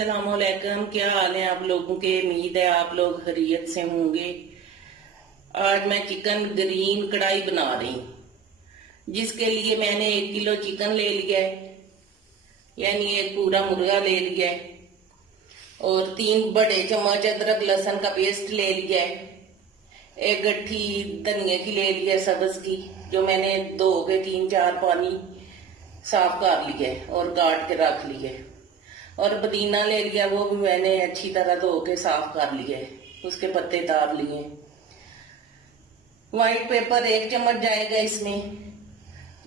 अस्सलामुअलैकुम। क्या हाल है आप लोगों के? उम्मीद है आप लोग खैरियत से होंगे। आज मैं चिकन ग्रीन कढ़ाई बना रही हूँ, जिसके लिए मैंने 1 किलो चिकन ले लिया है, यानी एक पूरा मुर्गा ले लिया है, और 3 बड़े चम्मच अदरक लहसुन का पेस्ट ले लिया है। एक गट्ठी धनिया की ले लिया है, सब्ज की, जो मैंने धो के 3-4 पानी साफ कर लिया है और काट के रख लिया है। और पुदीना ले लिया, वो भी मैंने अच्छी तरह धो के साफ कर लिया है, उसके पत्ते तार लिए। व्हाइट पेपर 1 चम्मच जाएगा इसमें।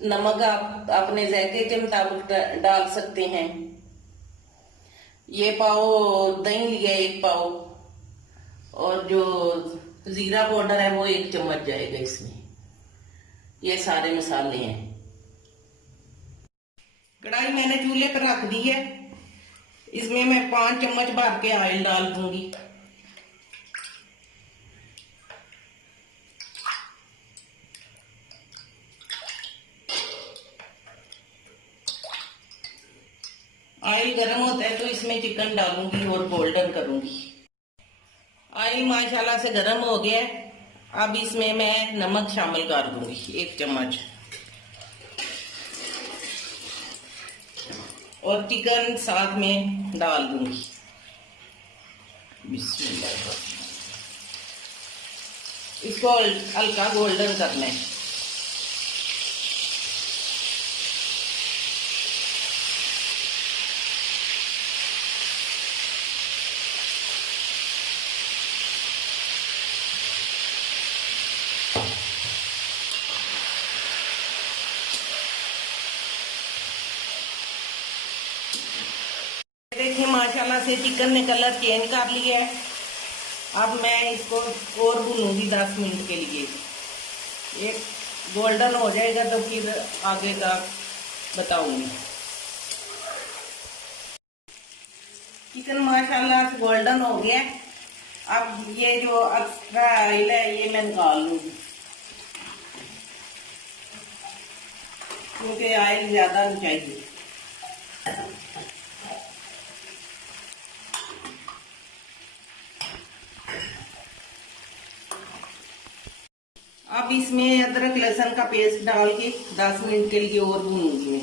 नमक आप अपने जायके के मुताबिक डाल सकते हैं। ये पाव दही लिया 1 पाव, और जो जीरा पाउडर है वो 1 चम्मच जाएगा इसमें। ये सारे मसाले हैं। कढ़ाई मैंने चूल्हे पर रख दी है। इसमें मैं 5 चम्मच भर के ऑयल डाल दूंगी। ऑयल गर्म होता है तो इसमें चिकन डालूंगी और गोल्डन करूंगी। ऑयल माशाल्लाह से गर्म हो गया है। अब इसमें मैं नमक शामिल कर दूंगी 1 चम्मच, और चिकन साथ में डाल दूंगी। बिस्मिल्लाह। इसको हल्का गोल्डन करना है। देखिए माशाल्लाह से चिकन ने कलर चेंज कर लिया है। अब मैं इसको और भूनूंगी 10 मिनट के लिए। ये गोल्डन हो जाएगा तो फिर आगे का बताऊंगी। चिकन माशाल्लाह से गोल्डन हो गया। अब ये जो एक्स्ट्रा ऑयल है ये मैं निकाल लूंगी, क्योंकि ऑयल ज्यादा नहीं चाहिए। अब इसमें अदरक लहसुन का पेस्ट डाल के 10 मिनट के लिए और भूनूंगी मैं।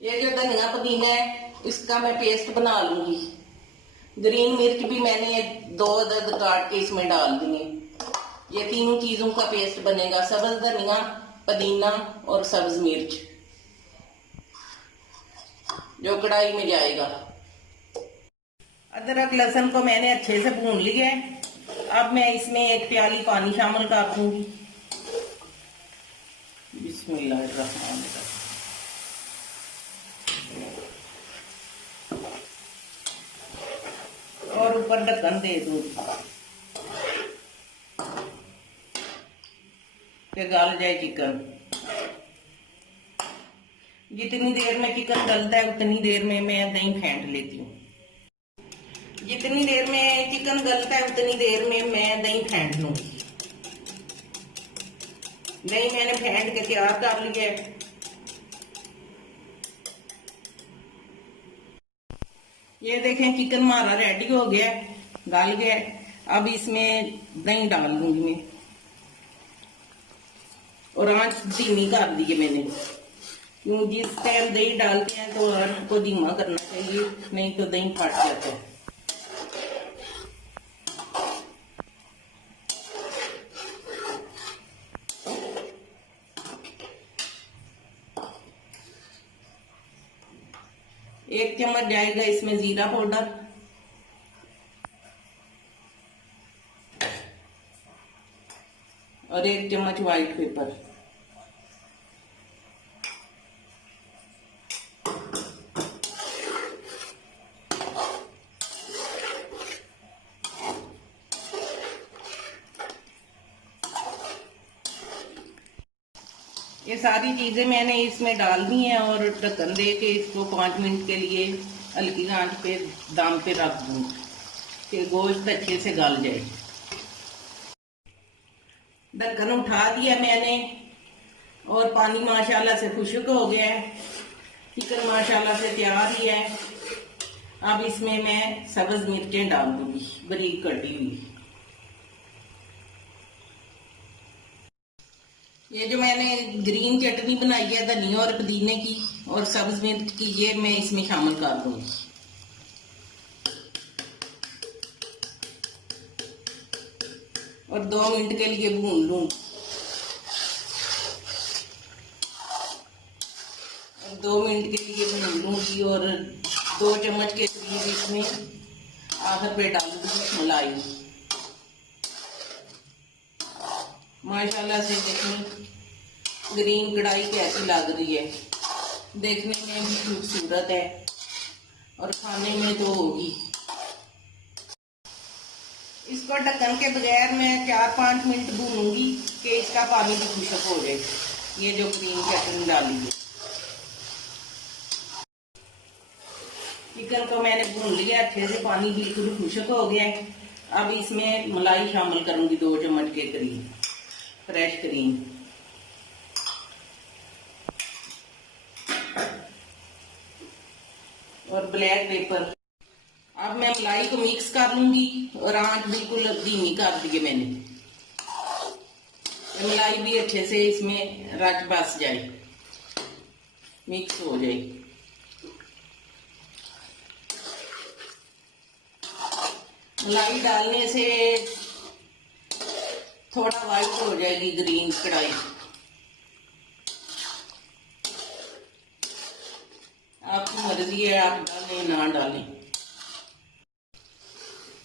ये जो धनिया पुदीना है इसका मैं पेस्ट बना लूंगी। ग्रीन मिर्च भी मैंने 2 अदद काट के इसमें डाल दिए। ये तीनों चीजों का पेस्ट बनेगा, सब्ज धनिया, पुदीना और सब्ज मिर्च, जो कढ़ाई में जाएगा। अदरक लहसुन को मैंने अच्छे से भून लिया है। अब मैं इसमें 1 प्याली पानी शामिल कर दूंगी। बिस्मिल्लाहिर्रहमानिर्रहीम। और ऊपर ढक्कन दे दूंगी कि गल जाए चिकन। जितनी देर में चिकन गलता है उतनी देर में मैं दही फेंट लेती हूँ। जितनी देर में चिकन गलता है उतनी देर में मैं दही फेंट लूंगी। दही मैंने फेंट के तैयार कर लिया है। ये देखें चिकन हमारा रेडी हो गया, गल गया। अब इसमें दही डाल लूंगी मैं, और आंच धीमी कर दी है मैंने, क्यों जिस टाइम दही डालते हैं तो आंच को धीमा करना चाहिए, नहीं तो दही फट जाता है। एक चम्मच जाएगा इसमें जीरा पाउडर, और 1 चम्मच व्हाइट पेपर। ये सारी चीजें मैंने इसमें डाल दी हैं और ढक्कन दे के इसको 5 मिनट के लिए हल्की आंच पे दम पे रख दूंगी कि गोश्त अच्छे से गल जाए। ढक्कन उठा दिया मैंने और पानी माशाल्लाह से खुश्क हो गया है। चिकन माशाल्लाह से तैयार ही है। अब इसमें मैं सब्ज मिर्चें डाल दूंगी बारीक कटी हुई। ये जो मैंने ग्रीन चटनी बनाई है धनिया और पुदीने की और सब्ज मिर्च की, ये मैं इसमें शामिल कर दूंगी। और 2 मिनट के लिए भून लूंगी। और 2 मिनट के लिए भून लूंगी और 2 चम्मच के करीब इसमें आखिर पे डालूंगी मलाई। माशाल्लाह से देखिए ग्रीन कढ़ाई कैसी लग रही है, देखने में भी खूबसूरत है और खाने में तो होगी। इसको ढक्कन के बगैर मैं 4-5 मिनट भूनूंगी कि इसका पानी भी खुश्क हो जाए। ये जो ग्रीन चटनी डाली है, चिकन को मैंने भून लिया अच्छे से, पानी बिल्कुल खुश्क हो गया है। अब इसमें मलाई शामिल करूंगी 2 चम्मच के करीब फ्रेश क्रीम। और ब्लैक पेपर। अब मैं मलाई को मिक्स कर लूंगी और आंच बिल्कुल धीमी कर दी है मैंने। मलाई भी अच्छे से इसमें रच बस जाए, मिक्स हो जाए। मलाई डालने से थोड़ा वाइट हो जाएगी ग्रीन कढ़ाई। आपकी मर्जी है, आप डालें ना डालें।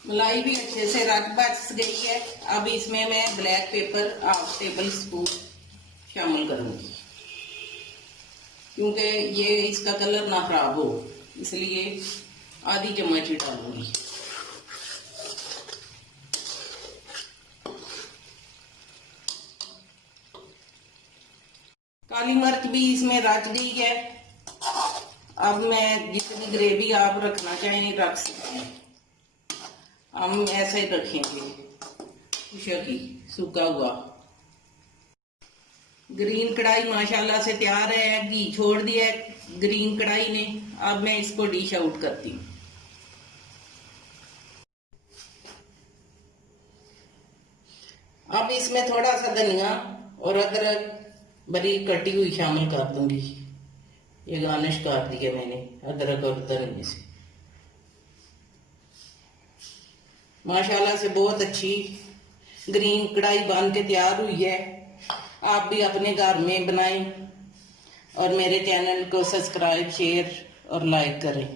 मलाई भी अच्छे से रच बस गई है। अब इसमें मैं ब्लैक पेपर 1/2 टेबल स्पून शामिल करूंगी, क्योंकि ये इसका कलर ना खराब हो, इसलिए आधी चम्मच ही डालूंगी। काली मिर्च भी इसमें रच गई है। अब मैं जितनी ग्रेवी आप रखना चाहें रख सकते हैं, हम ऐसा ही रखेंगे खुशक ही सूखा हुआ। ग्रीन कढ़ाई माशाल्लाह से तैयार है, घी छोड़ दिया है ग्रीन कढ़ाई ने। अब मैं इसको डिश आउट करती हूँ। अब इसमें थोड़ा सा धनिया और अदरक बारीक कटी हुई शामिल कर दूंगी। ये गार्निश कर दी है मैंने अदरक और धनिया से। माशाल्लाह से बहुत अच्छी ग्रीन कढ़ाई बन के तैयार हुई है। आप भी अपने घर में बनाएं और मेरे चैनल को सब्सक्राइब, शेयर और लाइक करें।